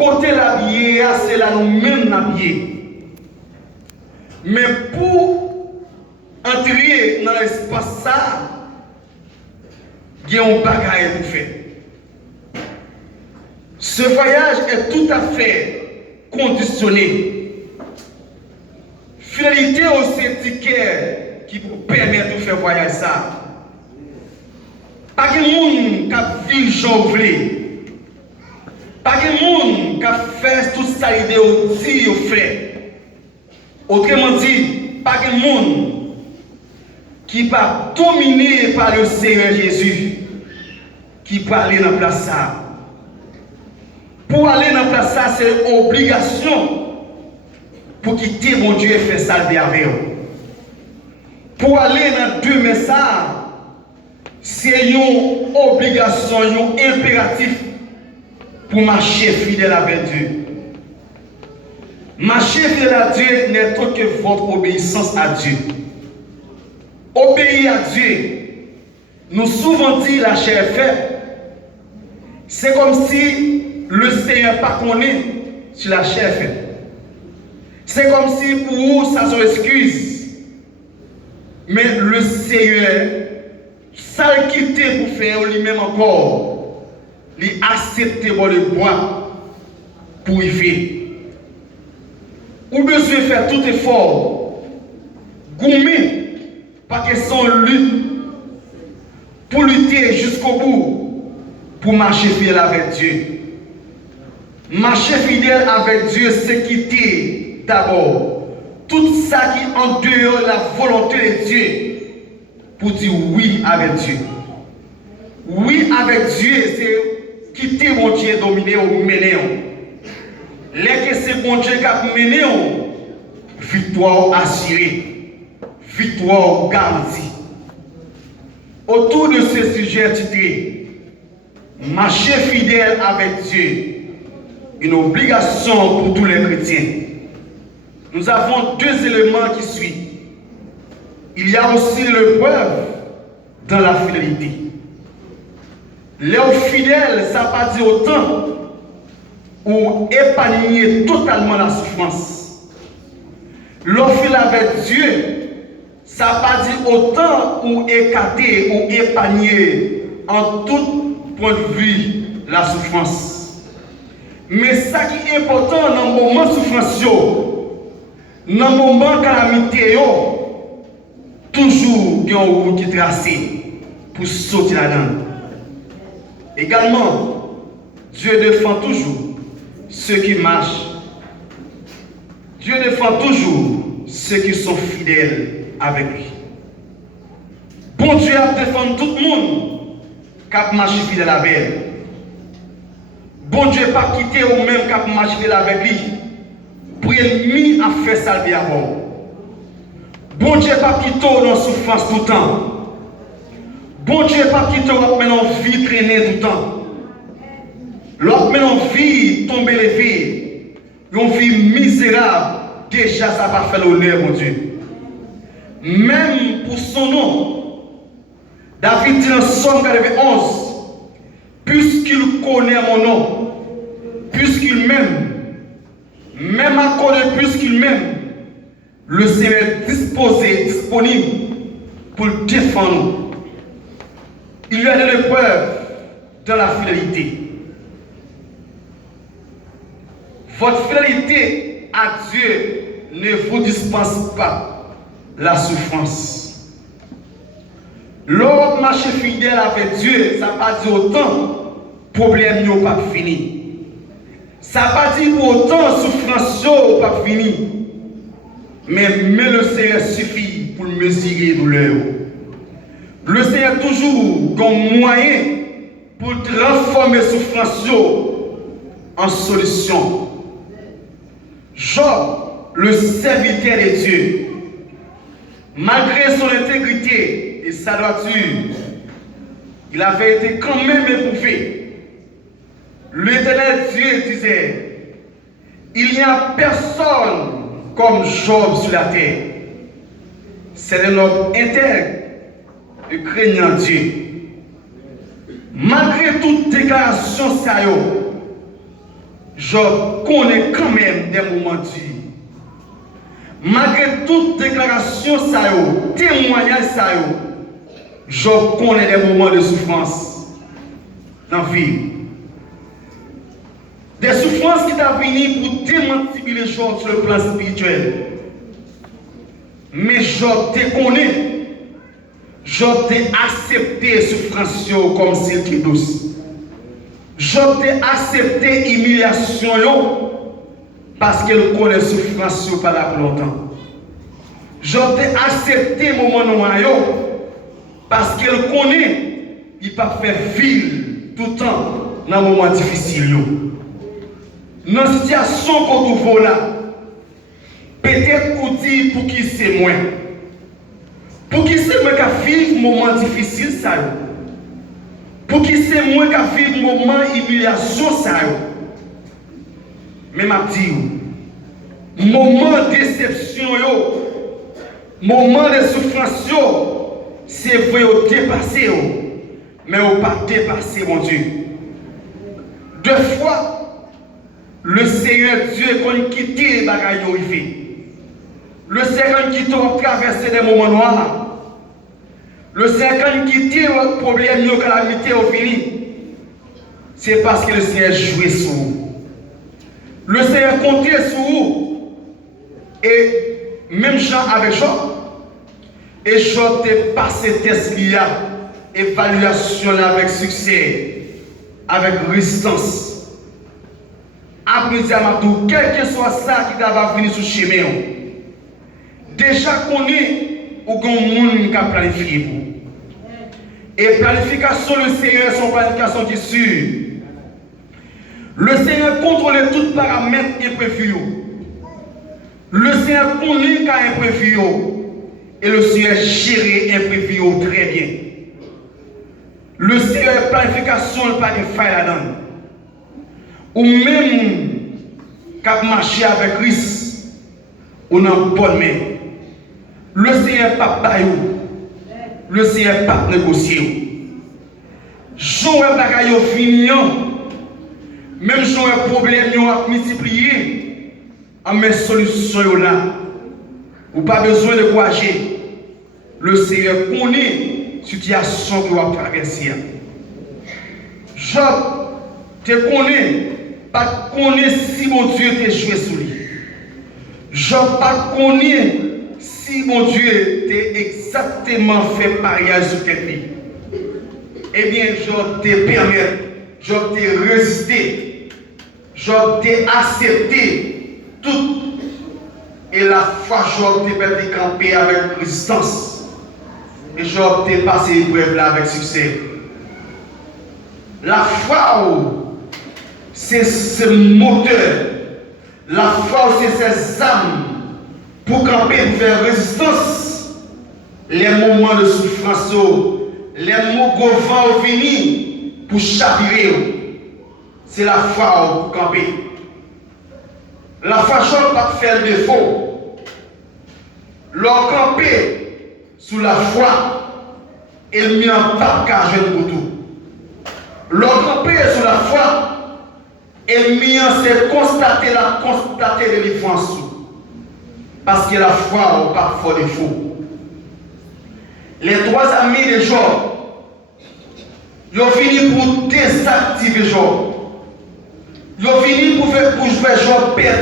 côté l'habillé, c'est là nous-mêmes l'habillé. Mais pour entrer dans l'espace ça, il y a un bagage pour faire. Ce voyage est tout à fait conditionné. Fidélité au ticket qui vous permet de faire voyager ça. Pas de monde qui a vu jonglé. Pas de monde qui a fait tout ça idée au dit au fait. Autrement dit, pas de monde qui va dominer par le Seigneur Jésus qui peut aller dans la place ça. Pour aller dans la place ça, c'est une obligation pour quitter mon Dieu et faire ça avec eux. Pour aller dans deux messages, c'est une obligation, un impératif pour marcher fidèle avec Dieu. Marcher fidèle à Dieu n'est autre que votre obéissance à Dieu. Obéir à Dieu, nous souvent dit la chair est faible. C'est comme si le Seigneur pas connaît si la chair est faible. C'est comme si pour vous, ça sont excuses. Mais le Seigneur, ça le quitter pour faire lui-même encore, il accepte le bois pour y faire. Ou besoin de faire tout effort, gommer, pas que son lutte, pour lutter jusqu'au bout, pour marcher fidèle avec Dieu. Marcher fidèle avec Dieu, c'est quitter d'abord tout ça qui est en dehors de la volonté de Dieu pour dire oui avec Dieu. Oui avec Dieu, c'est quitter mon Dieu dominé ou mener. Les que c'est mon Dieu qui a mené, victoire assurée, victoire garantie. Autour de ce sujet titré marcher fidèle avec Dieu, une obligation pour tous les chrétiens. Nous avons deux éléments qui suivent. Il y a aussi l'épreuve dans la fidélité. Les fidèles, ça ne veut pas dire autant ou épargner totalement la souffrance. L'offre avec Dieu, ça ne veut pas dire autant ou écarter ou épargner en tout point de vue la souffrance. Mais ça qui est important dans le moment de souffrance, dans le moment de calamité, toujours il y a une route qui est tracée pour sortir là-dedans. Également, Dieu défend toujours ceux qui marchent. Dieu défend toujours ceux qui sont fidèles avec lui. Bon Dieu a défendu tout le monde qui marche fidèle avec lui. Bon Dieu n'a pas quitté ou même qui marche fidèle avec lui. Pour l'ennemi a fait salver avant. Bon Dieu n'a pas quitté dans la souffrance tout le temps. Bon Dieu n'a pas quitté dans la vie traîner tout le temps. L'autre maintenant vie tomber les filles, une vie misérable, déjà ça va faire l'honneur, mon Dieu. Même pour son nom, David dit dans Somme 91, puisqu'il connaît mon nom, puisqu'il m'aime, même à cause de puisqu'il m'aime, le Seigneur est disposé, disponible pour le défendre. Il y a de l'épreuve dans la fidélité. Votre fidélité à Dieu ne vous dispense pas la souffrance. L'homme marche fidèle avec Dieu, ça ne veut pas dire autant problème n'est pas fini. Ça ne veut pas dire pour autant souffrance n'est pas fini. Mais le Seigneur suffit pour mesurer douleur. Le Seigneur toujours comme moyen pour transformer souffrance en solution. Job, le serviteur de Dieu, malgré son intégrité et sa droiture, il avait été quand même éprouvé. L'Éternel Dieu disait, il n'y a personne comme Job sur la terre. C'est un homme intègre et craignant Dieu. Malgré toute déclaration sérieuse, Job connaît quand même des moments durs. Malgré toute déclaration, témoignage, Job connaît des moments de souffrance dans la vie. Des souffrances qui t'ont venu pour démantibuler Job sur le plan spirituel. Mais Job te connaît. Job t'a accepté souffrance comme si c'était douce. Job t'a accepté l'humiliation parce qu'elle connaît souffrance pendant longtemps. Job t'a accepté le moment noir parce qu'elle connaît il pas faire vivre tout le temps dans les moments difficiles. Dans la situation qu'on trouve là, peut-être qu'on dit pour qui c'est moins. Pour qui c'est moi qui vivre un moment difficile, ça. Pour qui c'est moi qui vivre un moment d'humiliation, ça. Mais je dis, moment de déception, moment de souffrance, c'est vrai au dépasser, mais au pas dépasser, mon Dieu. Deux fois, le Seigneur Dieu qu'on quitte les bagailles horrifiques. Le Seigneur qui t'a traversé des moments noirs. Le Seigneur qui t'a le problème, la calamité au fini. C'est parce que le Seigneur jouait sur vous. Le Seigneur comptait sur vous. Et même Jean avec Job. Et Job t'a passé test là, évaluation avec succès, avec résistance. Après ça, quel que soit ça qui va venir sur le chemin, déjà qu'on est au grand monde qui a planifié pour. Et planification, le Seigneur, son planification qui est sûre. Le Seigneur contrôle tout paramètre imprévu. Le Seigneur connaît qu'à imprévu. Et le Seigneur gère imprévu très bien. Le Seigneur planification n'est pas de faille là-dedans. Ou même qu'à marcher avec Christ, on a une bonne main. Le Seigneur pas baillou. Le Seigneur pas négocié. Joël bagaille fini. Même Joël problème a multiplié. En mes solutions là. Ou pas besoin de courager. Le Seigneur connaît la situation que vous avez traversée. Job te connaît. Pas connaît si mon Dieu t'a joué sur lui. Job pas connaît si mon Dieu t'a exactement fait pariage sur quelqu'un. Eh bien, Job te permet, Job te résisté, Job t'a accepté tout. Et la foi, Job t'a permis de camper avec résistance. Et Job t'a passé l'épreuve là avec succès. La foi, c'est ce moteur. La foi, c'est ces âmes pour camper, pour faire résistance. Les moments de souffrance, les moments de vent venus pour chavirer. C'est la foi pour camper. La foi, je ne peux pas faire le défaut. Leur camper sous la foi, elle met en pas qu'à jeune pour tout. Leur camper sous la foi, elle met en c'est constater de l'effrance. Parce que la foi n'a pas de défaut. Les trois amis de Job, ils ont fini pour désactiver Job. Ils ont fini pour jouer Job perdre.